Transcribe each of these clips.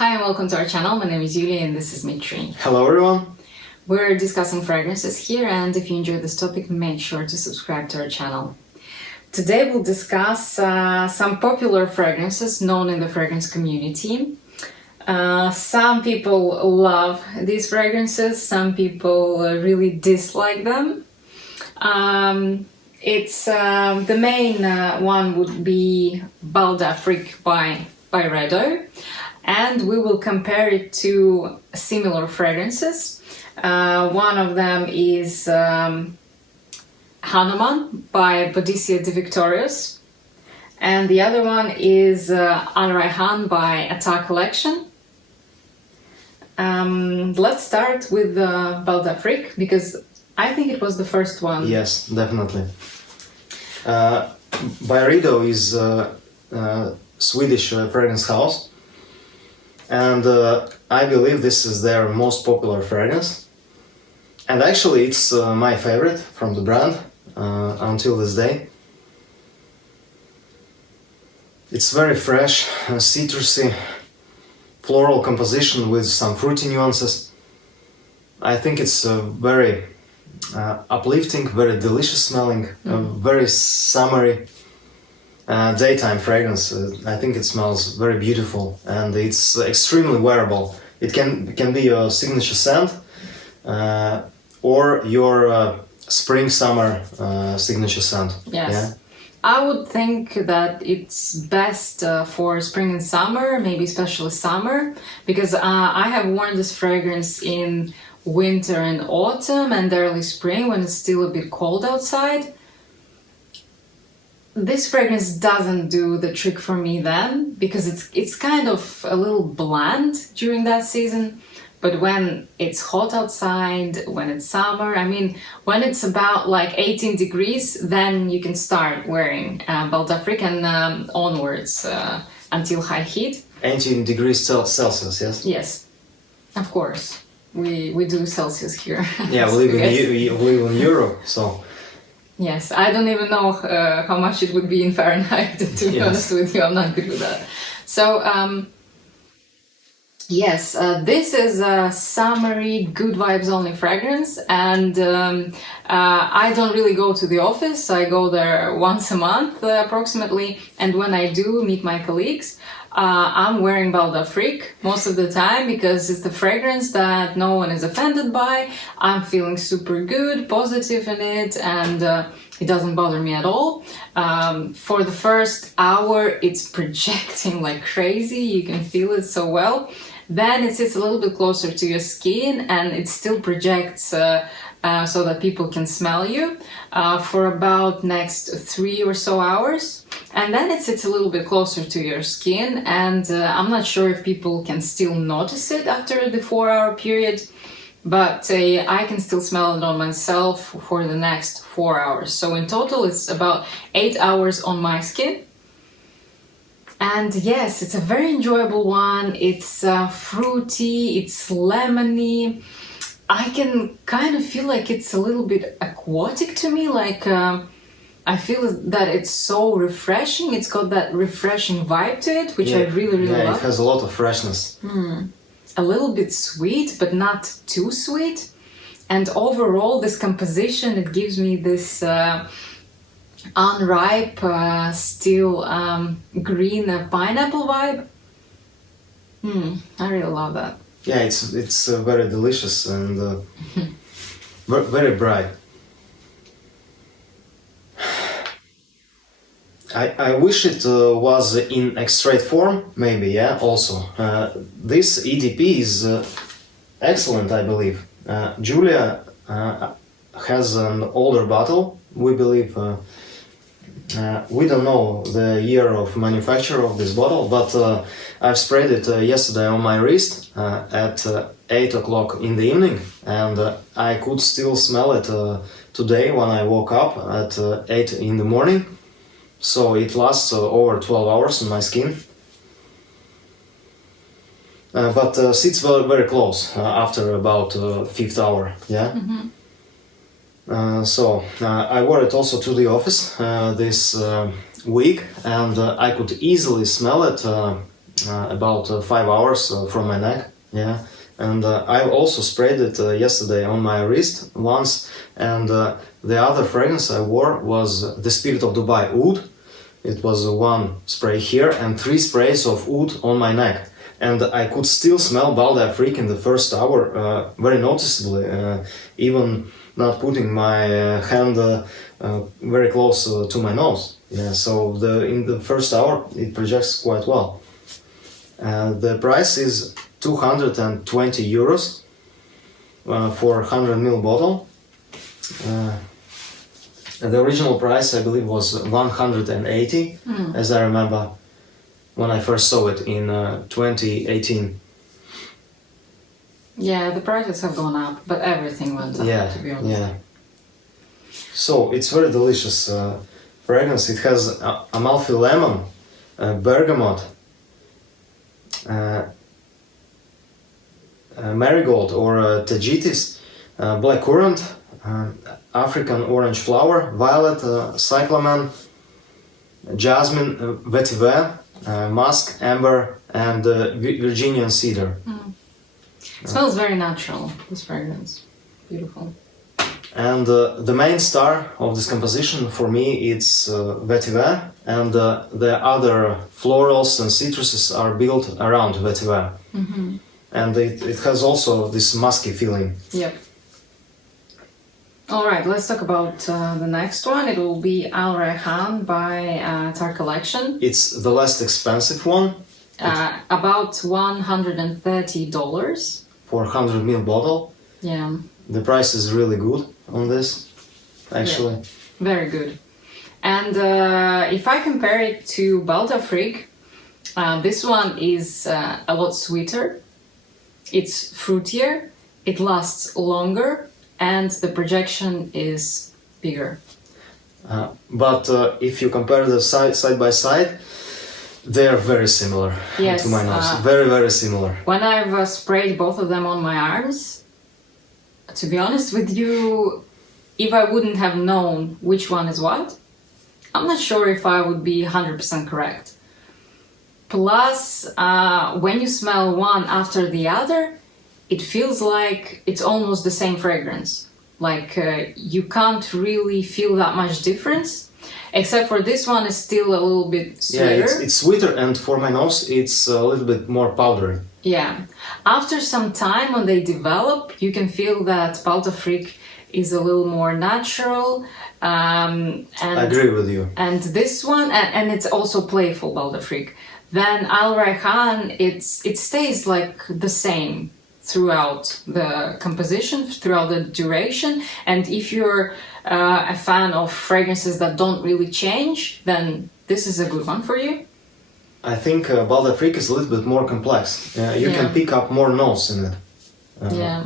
Hi and welcome to our channel. My name is Yulia and this is Mitri. Hello everyone! We're discussing fragrances here, and if you enjoy this topic, make sure to subscribe to our channel. Today we'll discuss some popular fragrances known in the fragrance community. Some people love these fragrances, some people really dislike them. The main one would be D'Afrique by Byredo, and we will compare it to similar fragrances. One of them is Hanuman by Boadicea de Victorious, and the other one is Rayhan by Attar collection. Let's start with D'Afrique, because I think it was the first one. Yes, definitely. Byredo is a Swedish fragrance house, and I believe this is their most popular fragrance. And actually it's my favorite from the brand until this day. It's very fresh, citrusy, floral composition with some fruity nuances. I think it's very uplifting, very delicious smelling, very summery daytime fragrance. I think it smells very beautiful and it's extremely wearable. It can be your signature scent or your spring-summer signature scent. Yes. Yeah? I would think that it's best for spring and summer, maybe especially summer, because I have worn this fragrance in winter and autumn and early spring when it's still a bit cold outside. This fragrance doesn't do the trick for me then, because it's kind of a little bland during that season. But when it's hot outside, when it's summer, I mean, when it's about like 18 degrees, then you can start wearing D'Afrique and onwards until high heat. 18 degrees Celsius, yes? Yes, of course. We do Celsius here. Yeah, we live in Europe, so... Yes, I don't even know how much it would be in Fahrenheit, to be honest with you. I'm not good with that. So, yes, this is a summery, good vibes only fragrance, and I don't really go to the office. I go there once a month approximately, and when I do meet my colleagues, I'm wearing D'Afrique most of the time because it's the fragrance that no one is offended by. I'm feeling super good, positive in it, and it doesn't bother me at all. For the first hour, it's projecting like crazy. You can feel it so well. Then it sits a little bit closer to your skin and it still projects so that people can smell you for about next 3 or so hours. And then it sits a little bit closer to your skin, and I'm not sure if people can still notice it after the 4-hour period, but I can still smell it on myself for the next 4 hours. So in total it's about 8 hours on my skin. And yes, it's a very enjoyable one. It's fruity, it's lemony. I can kind of feel like it's a little bit aquatic to me, like I feel that it's so refreshing. It's got that refreshing vibe to it, which I really love. Yeah, it has a lot of freshness. A little bit sweet, but not too sweet. And overall, this composition, it gives me this unripe, still green pineapple vibe. I really love that. Yeah, it's very delicious and very bright. I wish it was in extrait form, maybe, yeah, also. This EDP is excellent, I believe. Julia has an older bottle, we believe. We don't know the year of manufacture of this bottle, but I've sprayed it yesterday on my wrist at 8 o'clock in the evening, and I could still smell it today when I woke up at 8 in the morning. So it lasts over 12 hours on my skin, but sits very close after about 5th hour, yeah? So I wore it also to the office this week, and I could easily smell it about 5 hours from my neck. Yeah, and I also sprayed it yesterday on my wrist once. And the other fragrance I wore was the Spirit of Dubai Oud. It was one spray here and 3 sprays of oud on my neck. And I could still smell Bal d'Afrique in the first hour very noticeably, even not putting my hand very close to my nose. Yeah, so in the first hour it projects quite well. The price is 220 euros for 100 ml bottle. The original price, I believe, was 180, as I remember, when I first saw it in 2018. Yeah, the prices have gone up, but everything went up, Yeah, to be honest. yeah. So it's very delicious fragrance. It has Amalfi lemon, bergamot, marigold or tagetes, blackcurrant, African orange flower, violet, cyclamen, jasmine, vetiver, musk, amber, and Virginian cedar. It smells very natural, this fragrance. Beautiful. And the main star of this composition for me it's vetiver, and the other florals and citruses are built around vetiver. And it has also this musky feeling. Yep. All right, let's talk about the next one. It will be Al Rayhan by Attar Collection. It's the less expensive one. About $130. For 100 ml bottle. Yeah. The price is really good on this, actually. Yeah, very good. And if I compare it to Bal d'Afrique, this one is a lot sweeter. It's fruitier, it lasts longer, and the projection is bigger. But if you compare the side by side, they are very similar Yes, to my nose. Very, very similar. When I've sprayed both of them on my arms, to be honest with you, if I wouldn't have known which one is what, I'm not sure if I would be 100% correct. Plus, when you smell one after the other, it feels like it's almost the same fragrance. Like you can't really feel that much difference, except for this one is still a little bit sweeter. Yeah, it's sweeter, and for my nose, it's a little bit more powdery. Yeah. After some time, when they develop, you can feel that Bal d'Afrique is a little more natural. And I agree with you. And this one, and it's also playful, Bal d'Afrique. Then Al Rayhan, it stays like the same throughout the composition, throughout the duration. And if you're a fan of fragrances that don't really change, then this is a good one for you. I think Bal d'Afrique is a little bit more complex. You can pick up more notes in it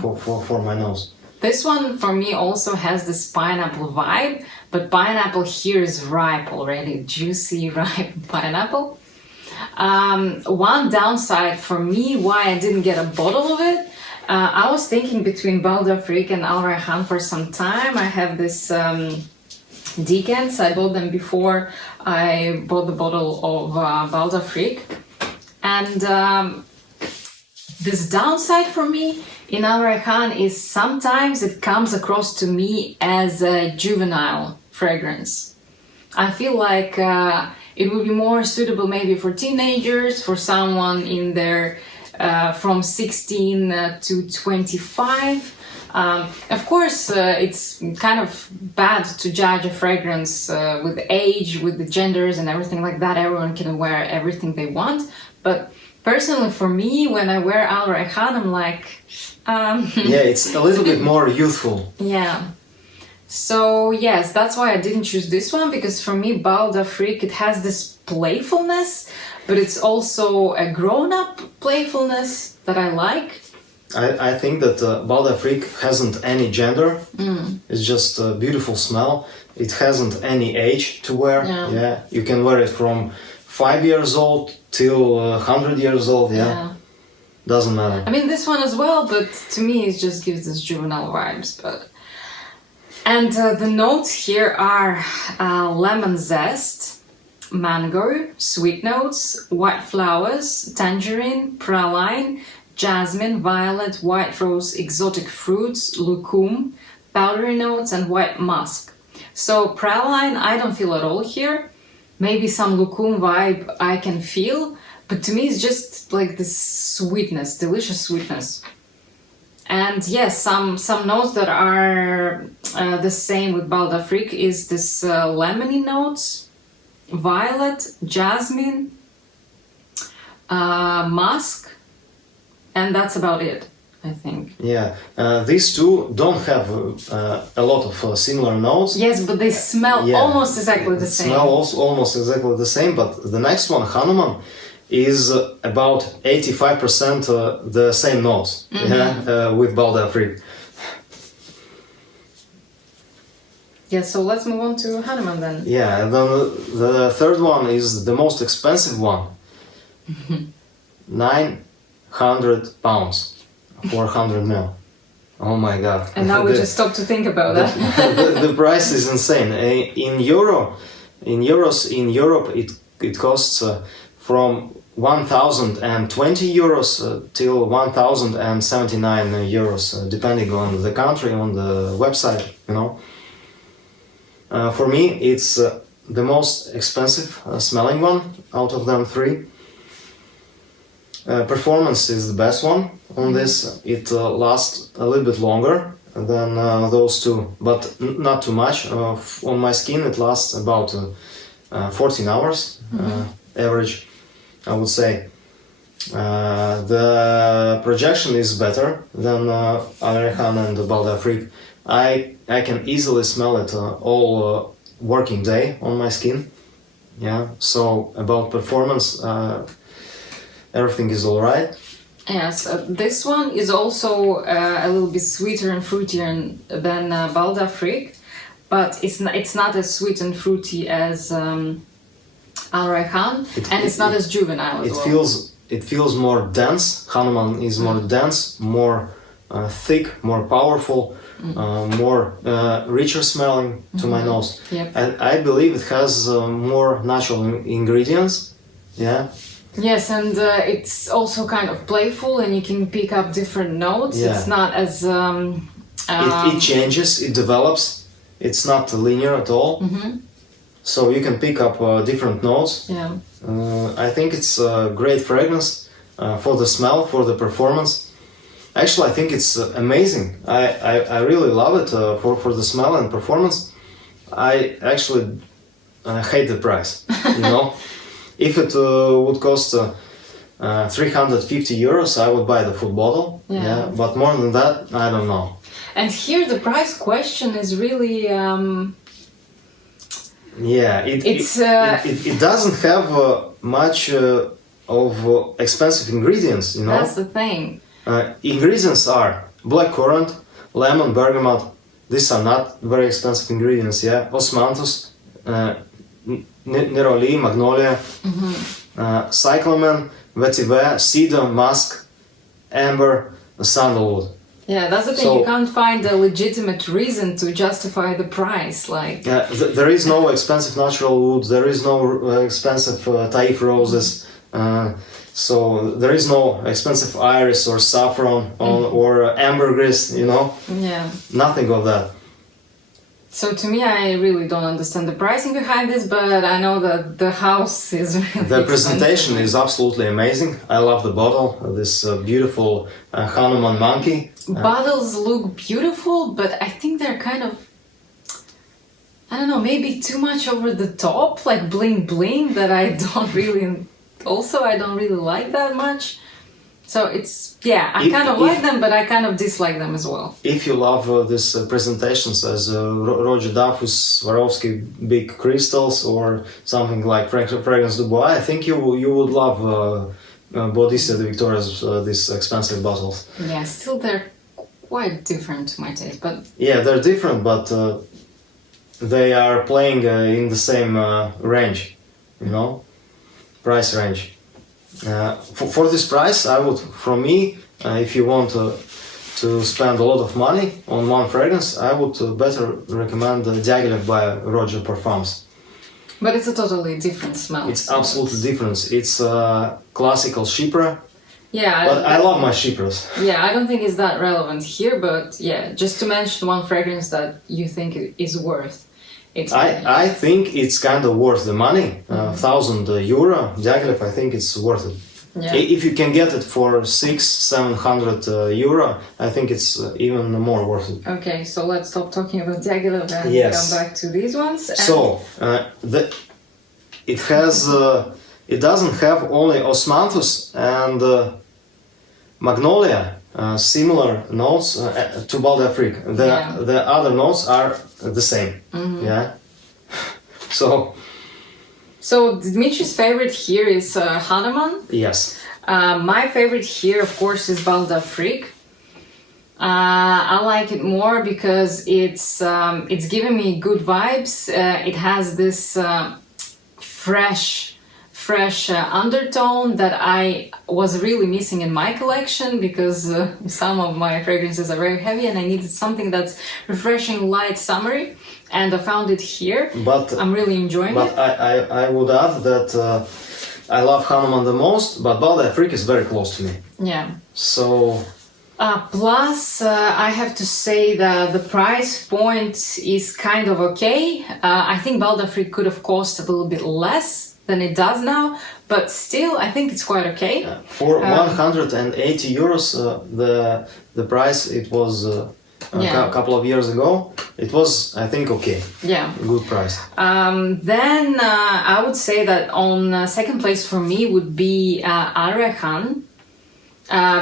for my nose. This one for me also has this pineapple vibe, but pineapple here is ripe already, juicy, ripe pineapple. One downside for me why I didn't get a bottle of it, I was thinking between Bal d'Afrique and Al Rayhan for some time. I have this decants, I bought them before I bought the bottle of Bal d'Afrique. And this downside for me in Al Rayhan is sometimes it comes across to me as a juvenile fragrance. I feel like it would be more suitable maybe for teenagers, for someone in their from 16 to 25. Of course, it's kind of bad to judge a fragrance with the age, with the genders and everything like that. Everyone can wear everything they want. But personally, for me, when I wear Al Rayhan, I'm like... yeah, it's a little bit more youthful. Yeah. So, yes, that's why I didn't choose this one, because for me, Bal d'Afrique, it has this playfulness, but it's also a grown-up playfulness that I like. I think that Bal d'Afrique hasn't any gender. It's just a beautiful smell. It hasn't any age to wear. Yeah, you can wear it from 5 years old till 100 years old. Yeah, doesn't matter. I mean, this one as well, but to me, it just gives this juvenile vibes. And the notes here are lemon zest, mango, sweet notes, white flowers, tangerine, praline, jasmine, violet, white rose, exotic fruits, lucum, powdery notes, and white musk. So praline, I don't feel at all here. Maybe some lucum vibe I can feel, but to me it's just like this sweetness, delicious sweetness. And yes, some notes that are the same with Bal d'Afrique is this lemony notes, violet, jasmine, musk, and that's about it, I think. Yeah, these two don't have a lot of similar notes. Yes, but they smell almost exactly the same. Smell also almost exactly the same, but the next one, Hanuman, is about 85% the same notes with Bal d'Afrique. Yeah, so let's move on to Hanuman then. Yeah, then the third one is the most expensive one. 900 pounds, 400 ml. Oh my god. And now we just stop to think about that. The price is insane. In Europe, it costs from 1,020 euros till 1,079 euros, depending on the country, on the website, you know. For me, it's the most expensive smelling one out of them three. Performance is the best one on this. It lasts a little bit longer than those two, but not too much. On my skin, it lasts about 14 hours average, I would say. The projection is better than Rayhan and Bal d'Afrique. I can easily smell it all working day on my skin. Yeah. So about performance, everything is all right. Yes, this one is also a little bit sweeter and fruitier than Bal d'Afrique, but it's not as sweet and fruity as Rayhan, and it's not as juvenile as well. It feels more dense. Hanuman is more dense, more thick, more powerful, more richer smelling to my nose. Yep. And I believe it has more natural ingredients. Yeah. Yes, and it's also kind of playful, and you can pick up different notes. Yeah. It's not as it changes, it develops. It's not linear at all. So you can pick up different notes. Yeah. I think it's a great fragrance for the smell, for the performance. Actually, I think it's amazing. I really love it for the smell and performance. I actually hate the price, you know. If it would cost 350 euros, I would buy the full bottle. Yeah. But more than that, I don't know. And here the price question is really... it doesn't have much of expensive ingredients, you know. That's the thing. Ingredients are blackcurrant, lemon, bergamot. These are not very expensive ingredients, yeah. Osmanthus, neroli, magnolia, cyclamen, vetiver, cedar, musk, amber, sandalwood. Yeah, that's the thing. So, you can't find a legitimate reason to justify the price. Like, there is no expensive natural wood. There is no expensive taif roses. So there is no expensive iris or saffron or ambergris. You know. Yeah. Nothing of that. So to me, I really don't understand the pricing behind this, but I know that the house is really The presentation is absolutely amazing. I love the bottle, this beautiful Hanuman monkey. Bottles look beautiful, but I think they're kind of, I don't know, maybe too much over the top, like bling bling, that I don't really like that much. So it's, I kind of like them, but I kind of dislike them as well. If you love these presentations as Roger Duffus, Swarovski big crystals or something like Fragrance du Bois, I think you would love Boadicea de Victoria's these expensive bottles. Yeah, still they're quite different to my taste, but... Yeah, they're different, but they are playing in the same range, you know, price range. For this price, I would, from me, if you want to spend a lot of money on one fragrance, I would better recommend Diaghilev by Roger Parfums. But it's a totally different smell. It's absolutely different. It's classical Chypre, Yeah, but I love my Chypres. yeah, I don't think it's that relevant here, but yeah, just to mention one fragrance that you think is worth. I think it's kind of worth the money. 1,000 euro, Diaghilev, I think it's worth it. Yeah. If you can get it for 600-700 euro, I think it's even more worth it. Okay, so let's stop talking about Diaghilev and Yes. come back to these ones. And So it doesn't have only osmanthus and magnolia, similar notes to Bal d'Afrique. The other notes are the same. Yeah. So Dimitri's favorite here is Hanuman. Yes. My favorite here, of course, is Bal d'Afrique. I like it more because it's giving me good vibes. It has this fresh undertone that I was really missing in my collection because some of my fragrances are very heavy and I needed something that's refreshing, light, summery, and I found it here. But I'm really enjoying it. I would add that I love Hanuman the most, but Bal d'Afrique is very close to me. Yeah. So Plus, I have to say that the price point is kind of okay. I think Bal d'Afrique could have cost a little bit less than it does now, but still, I think it's quite okay. for 180 euros, the price it was a couple of years ago. It was, I think, okay. Yeah. Good price. Then I would say that on second place for me would be Rayhan.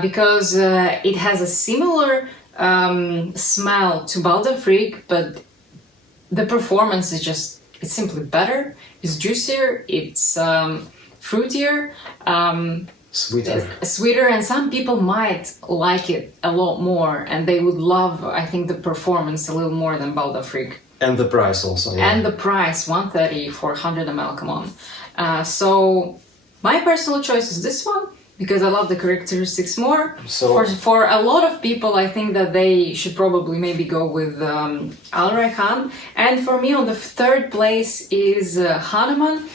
Because it has a similar smell to Bal d'Afrique, but the performance is it's simply better, it's juicier, it's fruitier, sweeter, and some people might like it a lot more, and they would love, I think, the performance a little more than Bal d'Afrique. And the price also. Yeah. And the price, 130 for 100 ml, come on. So my personal choice is this one, because I love the characteristics more. So For a lot of people, I think that they should probably maybe go with Rayhan. And for me, on the third place is Hanuman,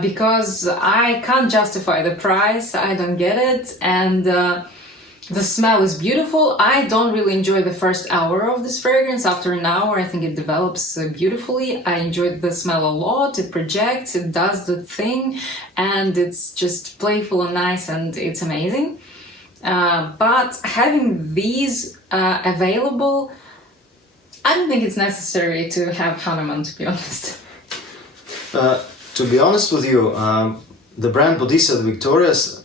because I can't justify the price. I don't get it, and the smell is beautiful. I don't really enjoy the first hour of this fragrance. After an hour, I think it develops beautifully. I enjoyed the smell a lot. It projects, it does the thing, and it's just playful and nice, and it's amazing. But having these available, I don't think it's necessary to have Hanuman, to be honest. To be honest with you, the brand Boadicea Victorious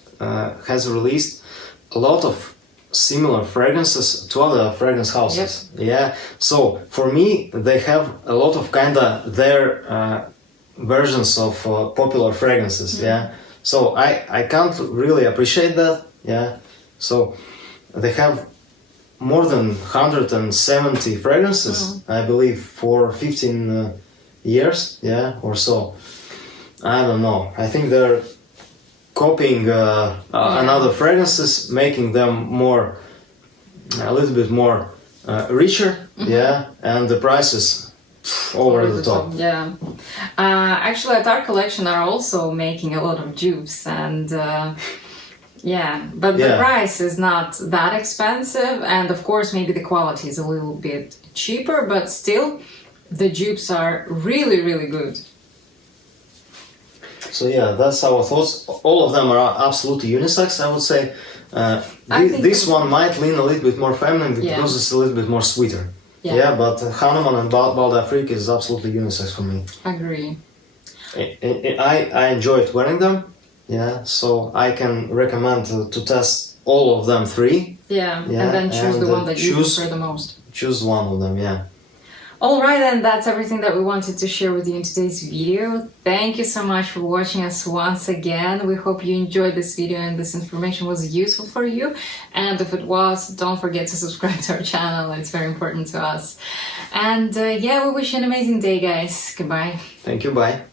has released a lot of similar fragrances to other fragrance houses. Yep. Yeah. So for me, they have a lot of their versions of popular fragrances. Yeah. So I can't really appreciate that. Yeah. So they have more than 170 fragrances, I believe, for 15 years. Yeah, or so. I don't know. I think they're copying another fragrances, making them a little bit more richer, yeah, and the prices over the top. Yeah. Actually, Attar collection are also making a lot of dupes, and but the price is not that expensive, and of course maybe the quality is a little bit cheaper, but still the dupes are really, really good. So yeah, that's our thoughts. All of them are absolutely unisex, I would say. This one might lean a little bit more feminine because it's a little bit more sweeter. Yeah, but Hanuman and Bal d'Afrique is absolutely unisex for me. Agree. I enjoyed wearing them. Yeah, so I can recommend to test all of them three. Yeah, and then choose the one that you prefer the most. Choose one of them, yeah. Alright, and that's everything that we wanted to share with you in today's video. Thank you so much for watching us once again. We hope you enjoyed this video and this information was useful for you. And if it was, don't forget to subscribe to our channel. It's very important to us. And we wish you an amazing day, guys. Goodbye. Thank you, bye.